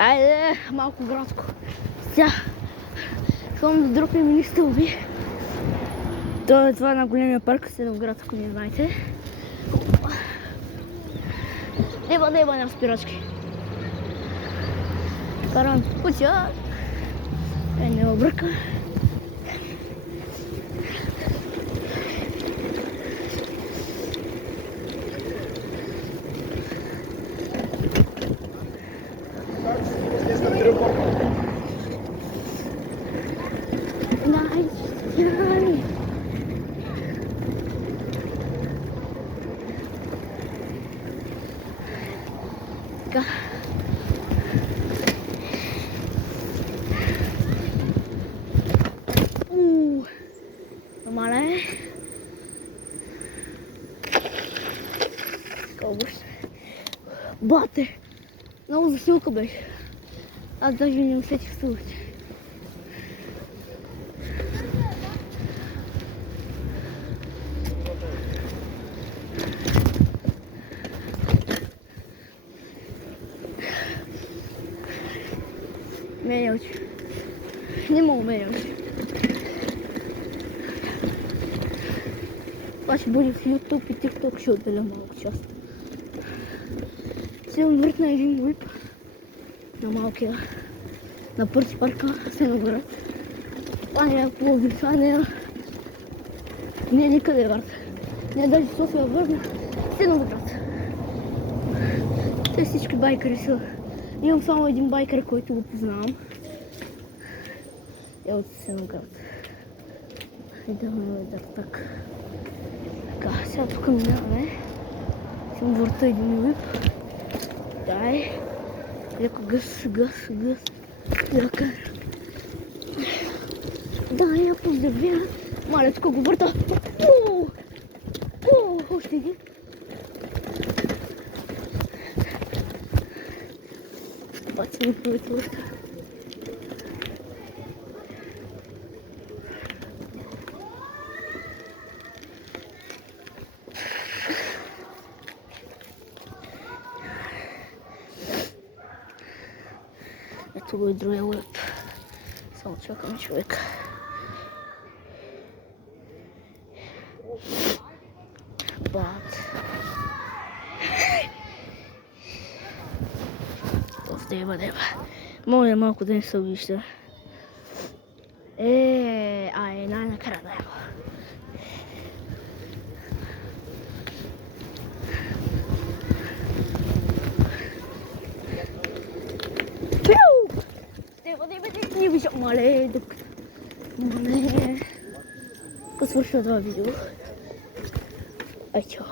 Айде, малко градско. Сега, ходим да дропнем ни стълби. Това е на големия парк, Сеновград, ако не знаете. Деба, няма спирачки. Карам по пътя. Не обръка. Така. Нормален е. Бате! Много засилка беше. Аз даже не усетих стълбите. Мене очи. Не мога мене очи. Това ще бъде в YouTube и TikTok, ще отделя малко част. Сега въртна един вип на малкия, на Пърти парка, Сеновград. Това не е Пловдив, това не е никъде върт. Не е даже София върна, Сеновград. Те всички байкери са. Имам само един байкер, който го познавам. Е от Сеновград. Идеално е так. Така, сега тук минаваме. Съм върта един вип. Дай. Леко гъс. Ляка. Да, я поздравя. Маля, тук го върта. Още един. Баци ми повече. Ето го и другия лъп. Само чакаме човека. Бат. Деба. Моля малко да не се обижда. Най-накрая да ева. Деба, не виждам, мале, докато. Мале. Посвършва това видео. Ай, чао.